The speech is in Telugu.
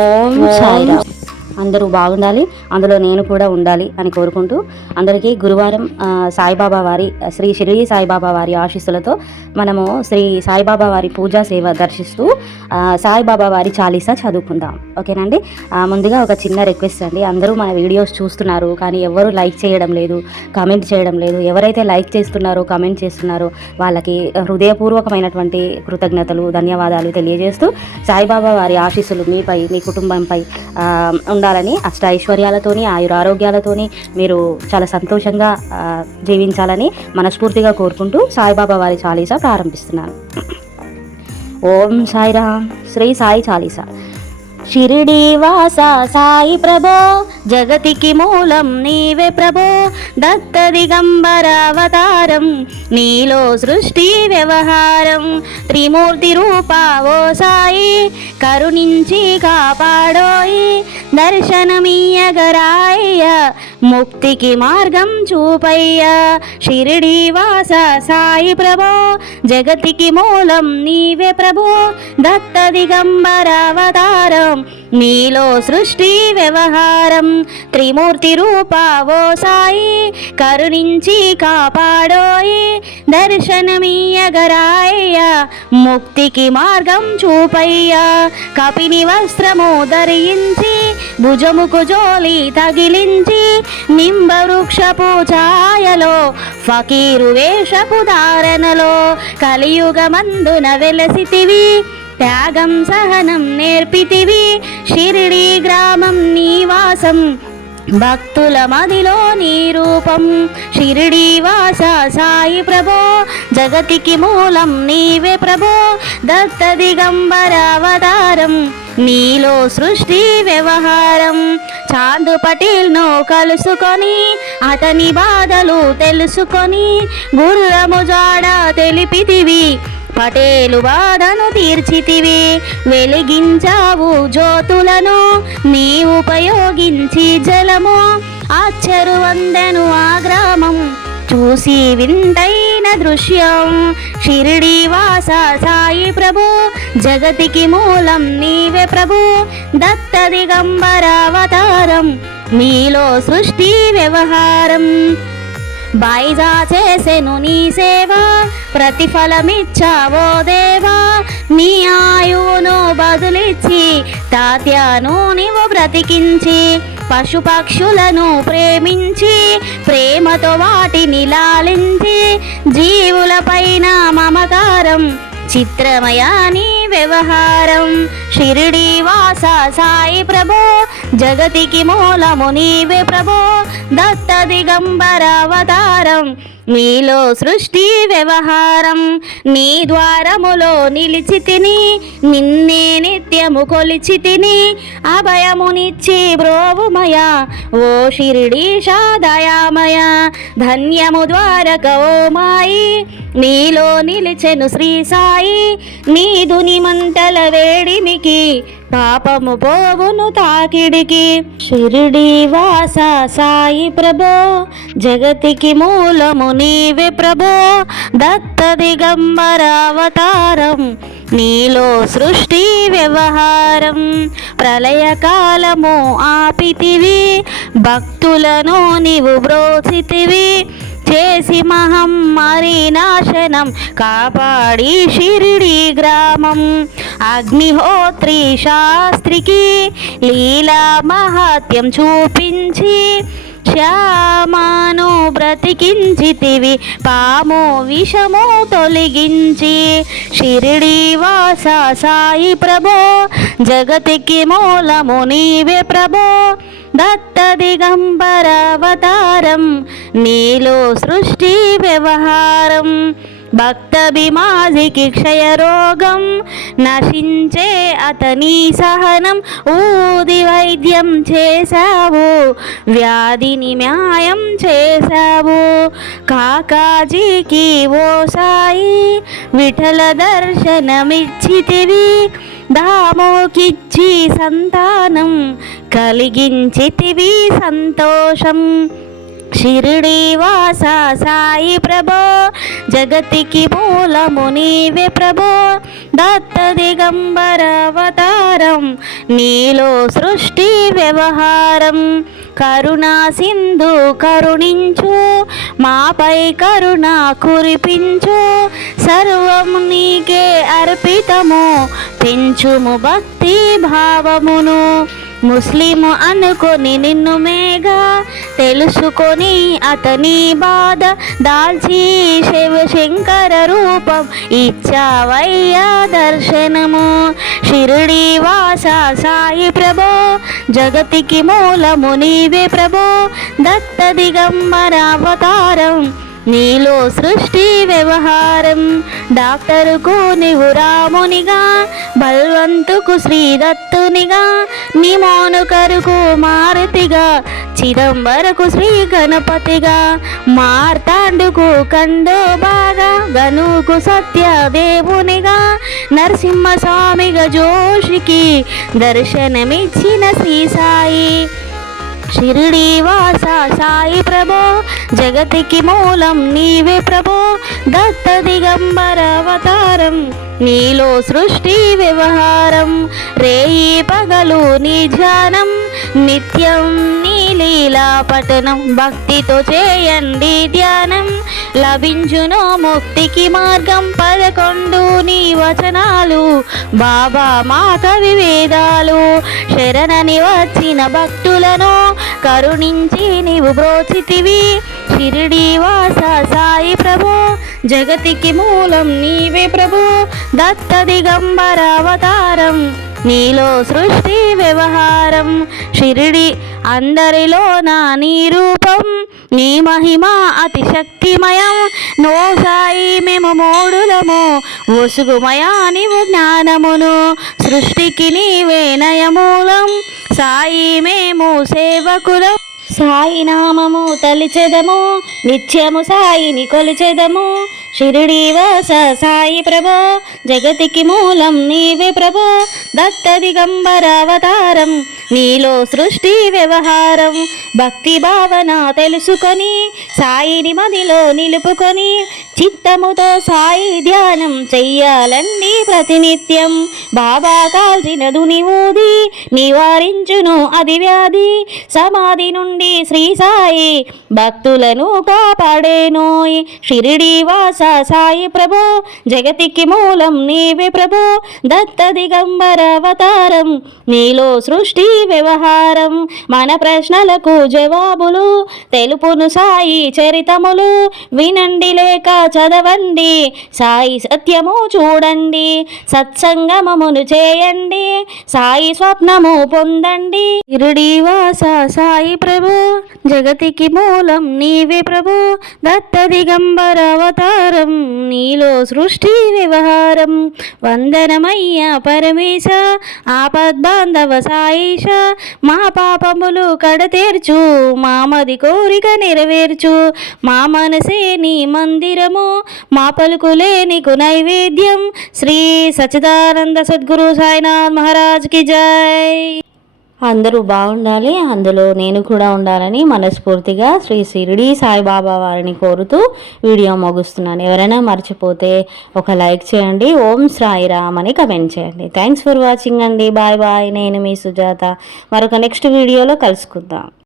ఓం సాయిరామ్. అందరూ బాగుండాలి, అందులో నేను కూడా ఉండాలి అని కోరుకుంటూ అందరికీ గురువారం సాయిబాబా వారి శ్రీ షిరిడి సాయిబాబా వారి ఆశీస్సులతో మనము శ్రీ సాయిబాబా వారి పూజా సేవ దర్శిస్తూ సాయిబాబా వారి చాలీసా చదువుకుందాం. ఓకేనండి. ముందుగా ఒక చిన్న రిక్వెస్ట్ అండి. అందరూ మన వీడియోస్ చూస్తున్నారు కానీ ఎవరు లైక్ చేయడం లేదు, కామెంట్ చేయడం లేదు. ఎవరైతే లైక్ చేస్తున్నారో, కామెంట్ చేస్తున్నారో వాళ్ళకి హృదయపూర్వకమైనటువంటి కృతజ్ఞతలు, ధన్యవాదాలు తెలియజేస్తూ సాయిబాబా వారి ఆశీస్సులు మీపై, మీ కుటుంబంపై ఉండాలని, అష్ట ఐశ్వర్యాలతోని, ఆయురారోగ్యాలతోని మీరు చాలా సంతోషంగా జీవించాలని మనస్ఫూర్తిగా కోరుకుంటూ సాయిబాబా వారి చాలీసా ప్రారంభిస్తున్నాను. ఓం సాయిరామ్. శ్రీ సాయి చాలీసా. షిరిడి వాస సాయి ప్రభో, జగతికి మూలం నీవే ప్రభో, దత్త దిగంబర అవతారం, నీలో సృష్టి వ్యవహారం, త్రిమూర్తి రూపా ఓ సాయి, కరుణించి కాపాడోయి, దర్శనమీయగరాయ్య, ముక్తికి మార్గం చూపయ్య. షిరిడి వాస సాయి ప్రభో, జగతికి మూలం నీవే ప్రభో, దత్త దిగంబర అవతారం, నీలో సృష్టి వ్యవహారం, త్రిమూర్తి రూపా ఓ సాయి, కరుణించి కాపాడోయి, దర్శనమీయగరాయ్య, ముక్తికి మార్గం చూపయ్య. కపిని వస్త్రము ధరించి, భుజముకు జోలి తగిలించి, నింబ వృక్షపు ఛాయలో, ఫకీరు వేషపు ధారణలో, కలియుగమందున వెలసితివి, త్యాగం సహనం నేర్పితివి, షిరిడి గ్రామం నీవాసం, భక్తుల మదిలో నీ రూపం. షిరిడి వాస సాయి ప్రభో, జగతికి మూలం నీవే ప్రభో, దత్త దిగంబర అవతారం, నీలో సృష్టి వ్యవహారం. చాందు పటేల్ను కలుసుకొని, అతని బాధలు తెలుసుకొని, గుర్రము జాడ తెలిపితివి, పటేలు బాధను తీర్చితివి, వెలిగించావు జ్యోతులను, నీ ఉపయోగించి జలము, ఆశ్చర్య వందెను ఆ గ్రామం, చూసి వింతైన దృశ్యం. షిరిడి వాస సాయి ప్రభు, జగతికి మూలం నీవే ప్రభు, దత్త దిగంబర అవతారం, నీలో సృష్టి వ్యవహారం. బాయిజా చేసెను నీ సేవ, ప్రతిఫలమిచ్చావో దేవా, నీ ఆయువును బదులిచ్చి, తాత్యాను నీవు బ్రతికించి, పశుపక్షులను ప్రేమించి, ప్రేమతో వాటిని లాలించి, జీవుల పైన మమకారం, చిత్రమయా నీ వ్యవహారం. షిరిడి వాస సాయి ప్రభో, జగతికి మూలము నీవే ప్రభో, దత్త దిగంబర అవతారం, నీలో సృష్టి వ్యవహారం. నీ ద్వారములో నిలిచి తిని, నిన్నే నిత్యము కొలిచి తిని, అభయమునిచ్చి బ్రోవుమయ, ఓ షిరిడీశా దయామయ, ధన్యము ద్వారక ఓ మాయి, నీలో నిలిచెను శ్రీ సాయి, నీదుని మంటల వేడిమికి, పాపము పోవును తాకిడికి. షిరిడి వాస సాయి ప్రభో, జగతికి మూలము నీవే ప్రభో, దత్త దిగంబర అవతారం, నీలో సృష్టి వ్యవహారం. ప్రళయకాలము ఆపితివి, భక్తులను నీవు బ్రోచితివి, చేసి మహమ్మారి నాశనం, కాపాడి షిరిడి గ్రామం. అగ్నిహోత్రి శాస్త్రికి లీలా మహాత్యం చూపించి, శ్యామాను బ్రతికించితివి, పాము విషము తొలగించి. షిరిడి వాస సాయి ప్రభో, జగతికి మూలము నీవే ప్రభో, దత్త దిగంబర అవతారం, నీలో సృష్టి వ్యవహారం. భక్త బిమాజికి క్షయరోగం, నశించే అతని సహనం, ఊది వైద్యం చేశావు, వ్యాధిని న్యాయం చేశావు. కాకాజీకి ఓ సాయి, విఠల దర్శనమిచ్చితివి, దామోకిచ్చి సంతానం కలిగించితివి సంతోషం. షిరిడి వాస సాయి ప్రభో జగతికి మూలము నీవే ప్రభో దత్త దిగంబర అవతారం నీలో సృష్టి వ్యవహారం కరుణా సింధు కరుణించు మాపై కరుణ కురిపించు సర్వం నీకే అర్పితము పెంచుము భక్తి భావమును ముస్లిము అనుకొని నిన్ను మేఘా తెలుసుకొని అతని బాధ దాల్చి శివశంకర రూపం ఇచ్చావయ్యా దర్శనము షిరిడి వాస సాయి ప్రభో జగతికి మూలము నీవే ప్రభో దత్త దిగంబర అవతారం నీలో సృష్టి వ్యవహారం డాక్టరుకు నీవు రామునిగా బల్వంతుకు శ్రీదత్తునిగా నిమోనుకరుకు మారుతిగా చిదంబరకు శ్రీ గణపతిగా మార్తాండుకు కండోబాగా గనుకు సత్యదేవునిగా నరసింహస్వామిగా జోషికి దర్శనమిచ్చిన శ్రీ సాయి షిరిడి వాస సాయి ప్రభో జగతికి మూలం నీవే ప్రభో దత్త దిగంబర అవతారం నీలో సృష్టి వ్యవహారం రేయి పగలు నీ ధ్యానం నిత్యం నీ లీలా పఠనం భక్తితో చేయండి ధ్యానం లభించును ముక్తికి మార్గం 11 నీ వచనాలు బాబా మా కవి వేదాలు శరణని వచ్చిన భక్తులను కరుణించి నీవు బ్రోచితివి షిరిడి వాస సాయి ప్రభో జగతికి మూలం నీవే ప్రభో దత్త దిగంబర అవతారం నీలో సృష్టి వ్యవహారం షిరిడి అందరిలో నా నీ రూపం నీ మహిమ అతి శక్తిమయం నో సాయి మేము మోడులము ఒసుగుమయా నీవు జ్ఞానమును సృష్టికి నీవే నయమూలం సాయి మేము సేవకులం సాయి నామము తలిచెదము నిత్యము సాయిని కొలిచెదము షిరిడి వాస సాయి ప్రభో జగతికి మూలం నీవే ప్రభో దత్త దిగంబర అవతారం నీలో సృష్టి వ్యవహారం భక్తి భావన తెలుసుకొని సాయిని మదిలో నిలుపుకొని చిత్తముతో సాయి ధ్యానం చెయ్యాలండి ప్రతినిత్యం బాబా కాల్చిన దుని ఊది నివారించును అది వ్యాధి సమాధి నుండి శ్రీ సాయి భక్తులను కాపాడేనోయ్ షిరిడి వాస సాయి ప్రభో జగతికి మూలం నీవే ప్రభో దత్త దిగంబర అవతారం నీలో సృష్టి వ్యవహారం మన ప్రశ్నలకు జవాబులు తెలుపును సాయి చరితములు వినండి లేక చదవండి సాయి సత్యము చూడండి సత్సంగమమును చేయండి సాయి స్వప్నము పొందండి షిరిడి వాస సాయి ప్రభో జగతికి మూలం నీవే ప్రభో దత్త దిగంబర అవతారం నీలో సృష్టి వ్యవహారం వందనమయ్యా పరమేశ ఆపద్బాంధవ సాయిష మా పాపములు కడతేర్చు మామది కోరిక నెరవేర్చు మా మనసే నీ మందిరము మా పలుకులే నీకు నైవేద్యం శ్రీ సచ్చిదానంద సద్గురు సాయినాథ్ మహారాజ్కి జై. అందరూ బాగుండాలి, అందులో నేను కూడా ఉండాలని మనస్ఫూర్తిగా శ్రీ షిరిడి సాయిబాబా వారిని కోరుతూ వీడియో ముగిస్తున్నాను. ఎవరైనా మర్చిపోతే ఒక లైక్ చేయండి, ఓం సాయిరామ్ అని కమెంట్ చేయండి. థ్యాంక్స్ ఫర్ వాచింగ్ అండి. Bye bye. నేను మీ సుజాత. మరొక నెక్స్ట్ వీడియోలో కలుసుకుందాం.